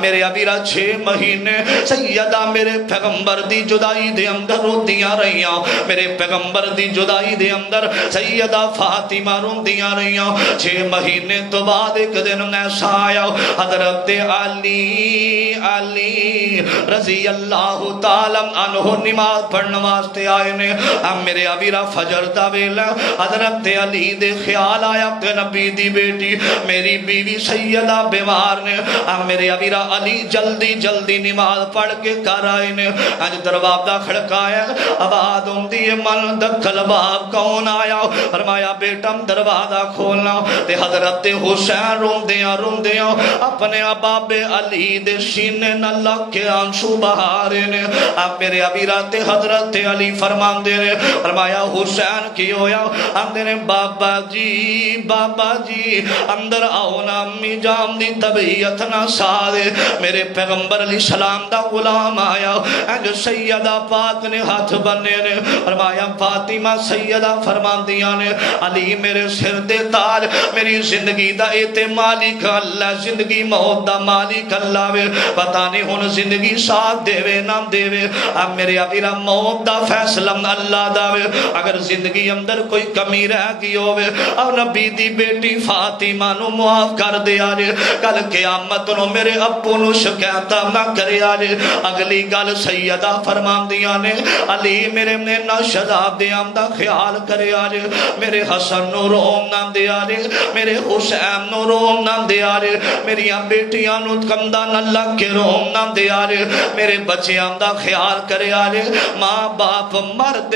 میرے ابیرہ 6 مہینے سیدہ میرے پیغمبر دی جدائی دے اندر روندیاں رہیاں میرے پیغمبر دی جدائی دے اندر سیدہ فاطمہ روندیاں رہیاں 6 مہینے تو بعد ایک دن ایسا آیا حضرت علی رضی اللہ تعالی عنہ نماز پڑھنے واسطے آئے نے میرے ابیرہ فجر دا ویلا حضرت علی دے خیال آیا کہ نبی دی بیٹی میری بیوی سیدہ بیمار نے میرے ابیرہ علی جلدی جلدی نماز پڑھ کے کر آئے نے اج دروازہ کھڑکایا آواز ہوندی ہے من دخل باب کون آیا فرمایا بیٹا دروازہ کھولنا تے حضرت حسین روندیاں اپنے باب علی دے سینے نہ لگ کے آنسو بہا رہے نے میرے ابیرہ تے حضرت علی فرمان دے نے فرمایا حسین کی ہویا اندر نے بابا جی اندر آؤ نا امی جام دی طبیعت نہ سادے میرے پیغمبر علیہ السلام دا غلام آیا اج سیدہ پاک نے ہاتھ بننے نے فرمایا فاطمہ سیدہ فرمان دیا نے علی میرے سر دے تاج میری زندگی دا ایتے مالک اللہ زندگی موت دا مالک اللہ وے پتہ نہیں ہن زندگی ساتھ دے وے نہ دے وے اب میرے ابیرہ موت دا فیصلہ اللہ دا وے اگر زندگی اندر کوئی کمی رہ گئی ہوئے اور نبی دی بیٹی فاطمہ نو معاف کر دے آجے کل قیامت نو میرے ابو نو شکایتا نہ کرے آجے اگلی گل سیدہ فرمان دیا نے علی میرے نے نہ شذاب دے آمدہ خیال کرے آجے میرے حسن نو روم نہ دے آجے میرے حسین نو روم نہ دے آجے میری بیٹیاں نو کمدہ نہ لگ کے روم نہ دے آجے میرے بچے آمدہ خیال کرے آجے ماں باپ مرد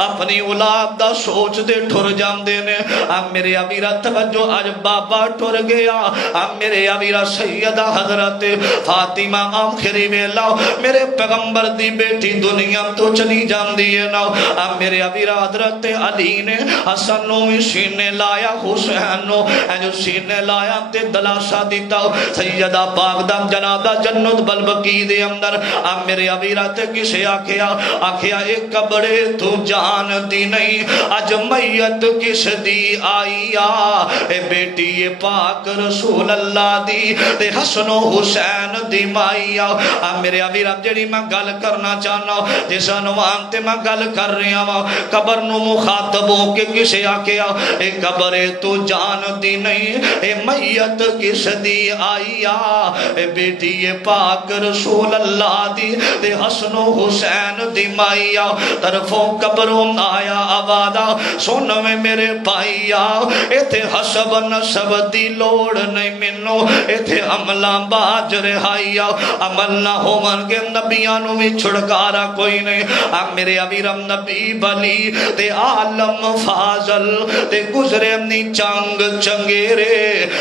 اپنی اولاد دا سوچ دے ٹھر جام دینے اب میرے ابیرہ توجہ آج بابا ٹھر گیا اب میرے ابیرہ سیدہ حضرت فاطمہ آخری ویلا میرے پیغمبر دی بیٹی دنیا تو چلی جام دیئے نا اب میرے ابیرہ حضرت علی نے حسن نو سینے لایا حسین نو جو سینے لایا تے دلاشا دیتا سیدہ پاک دم جنادہ جنت بلبکی دے اندر اب میرے ابیرہ تے کسے آکھیا ایک کبڑے تو جان دی نہیں اج میت کس دی آئی اے بیٹی یہ پاک رسول اللہ دی تے حسن و حسین دی مائی میرے ابھی رب جڑی میں گل کرنا چاہنا جس عنوان تے میں گل کر رہا ہوں قبر نو مخاطب ہو کے کسے آکھیا اے قبر تو جان دی نہیں اے میت کس دی آئی اے بیٹی یہ پاک رسول اللہ دی تے حسن و حسین دی مائی طرفوں قبروں آیا آبادا سونا میں میرے پائی ایتھے حسب نسب دی لوڑ نہیں منو ایتھے عملہ باج رہائی عمل نہ ہو من کے نبیانوں میں چھڑکارا کوئی نہیں اب میرے ابیرم نبی بلی تے عالم فاضل تے گزرے اپنی چنگ چنگیرے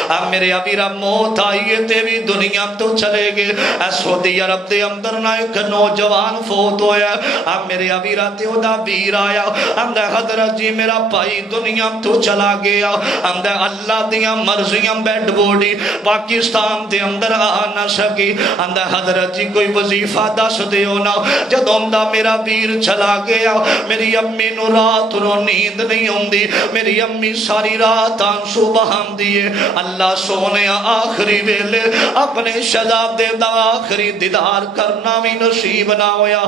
اب میرے ابیرم موت آئیے تے بھی دنیا تو چلے گے سعودی عرب دے اندر نہ ایک نوجوان فوت ہویا اب میرے ابیرہ تے ادا بیر آیا ہم دے حضرت جی میرا پائی دنیا تو چلا گیا ہم دے اللہ دیا مرضیاں بیڈ بوڈی پاکستان دے اندر آنا سکی ہم دے حضرت جی کوئی وظیفہ دس دے ہونا جدوں دا میرا بیر چلا گیا میری امی نو رات نو نیند نہیں ہوندی میری امی ساری رات آنسو بہام دیے اللہ سونے آخری ویلے اپنے شہزادے عذاب دے دا آخری دیدار کرنا بھی نصیب نہ ہویا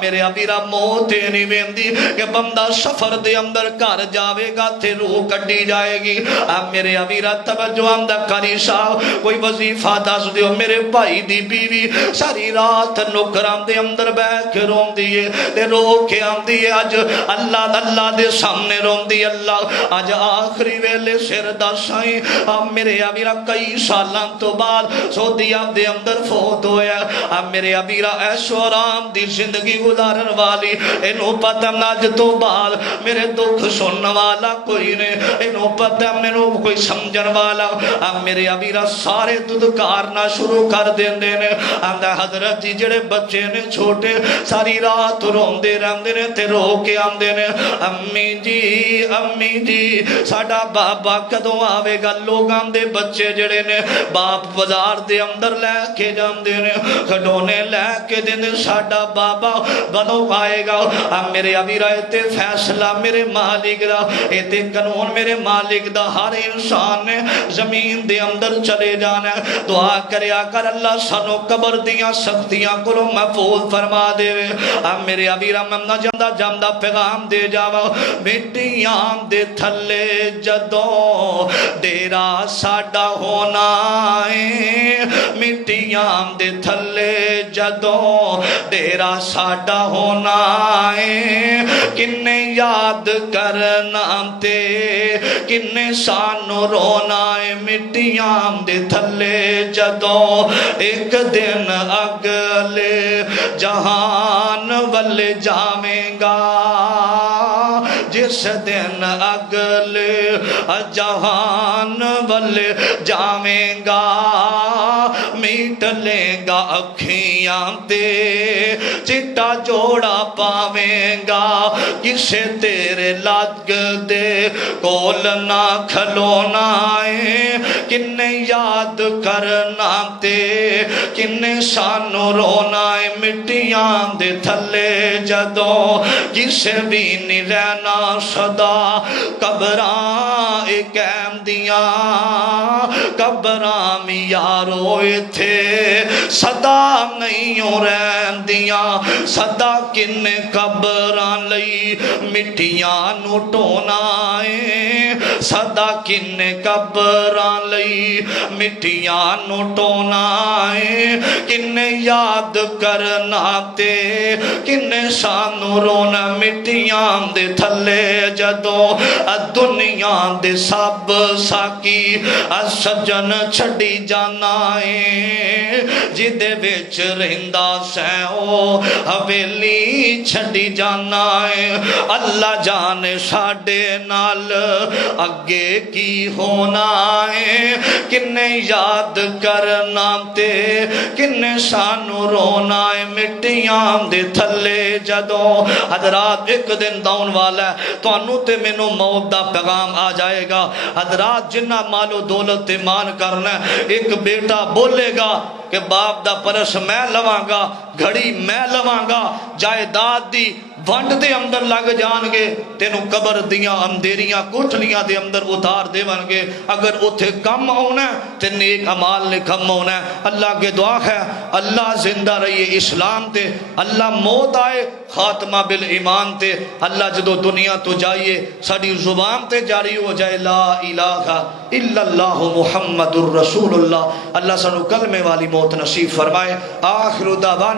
میرے ابیرا موت نہیں ویندی کہ بندہ سفر دے اندر کر جاوے گا تے روح کٹی جائے گی میرے ابیرا توجہ اندر کری صاحب کوئی وظیفہ دس دیو میرے بھائی دی بیوی ساری رات نکرام دے اندر بیٹھ کے رون دیئے تے رو کے آن دیئے اج اللہ دے سامنے رون دی اللہ اج آخری ویلے سر دسائیں میرے ابیرا کئی سالان تو بعد سعودیہ دے اندر فوت ہویا میرے ابیرا ایش و آرام دی زندگی گزارن والی انہوں پتہ ناج تو بعد میرے دکھ سنن والا کوئی نے انہوں پتہ منوں کوئی سمجھن والا میرے ابیرا سارے ددکارنا شروع کر دین دینے آندہ حضرت جی جڑے بچے نے چھوٹے ساری رات رون دے رہن دینے تے رو کے آن دینے امی جی ساڑا بابا کدوں آوے گا لوگاں دے بچے جڑے نے باپ بازار دے اندر لے کے جان دینے کھڑونے لے کے دینے ساڑا بابا کدوں آئے گا میرے ابیرا ایتے فیصلہ میرے مالک دا ایتے قانون میرے مالک دا ہر انسان نے زمین دے اندر چلے جانا دعا کریا کر اللہ سانو قبر دیاں سختیاں کو محفوظ فرما دے میرے ابیرا ممنا جاندہ پیغام دے جاوا مٹیاں دے تھلے جدوں ڈیرا ساڈا ہونا ہے مٹیاں دے تھلے جدوں ڈیرا ساڈا ہونا ہے کنے یاد کرنا تے کنے سانو رونا ہے مٹیاں دے تھلے جدوں ایک دن اگلے جہان والے جاویں گا جس دن اگلے جہان والے جاویں گا میٹ لیں گا اکھیاں تے چٹا جوڑا پاویں گا کسے تیرے لگ دے کول نہ کھلونا ہے کنے یاد کرنا تے کنے سانو رونا ہے مٹیاں دے تھلے جدوں کسے بھی نہیں رہنا صدا قبراں ایک ایم دیاں قبراں میں یارو تھے صدا نہیں ہو رہن دیاں صدا کن قبراں لئی مٹیاں نوٹونا ہے صدا کن قبراں لئی مٹیاں نوٹونا ہے کن یاد کرنا تے کن سانو رونا مٹیاں دے تھلے جدوں دنیا دے سب ساکی سجن چھڑی جانا ہے جدے وچ رہندا سہو حویلی چھڑی جانا ہے اللہ جانے ساڈے نال اگے کی ہونا ہے کنے یاد کرنا تے کنے سانو رونا ہے مٹیاں دے تھلے جدوں حضرات ایک دن داؤن والا ہے تو انو تے منو موت دا پیغام آ جائے گا حضرات جنہ مال و دولت مان کرنا ایک بیٹا بولے گا کہ باپ دا پرس میں لواں گا گھڑی میں لواں گا جائیداد دی ونڈ دے اندر لگ جان گے تینوں قبر دیاں اندیریاں کوٹھلیاں دے اندر اتار دے بن گے اگر اتھے کم ہونا ہے تے نیک عمال نے کم ہونا ہے اللہ کے دعا ہے اللہ زندہ رہیے اسلام تے اللہ موت آئے خاتمہ بالایمان تے اللہ جدو دنیا تو جائیے ساڑی زبان تے جاری ہو جائے لا الہ الا اللہ محمد الرسول اللہ اللہ سنو کلمے والی موت نصیب فرمائے آخر دعوان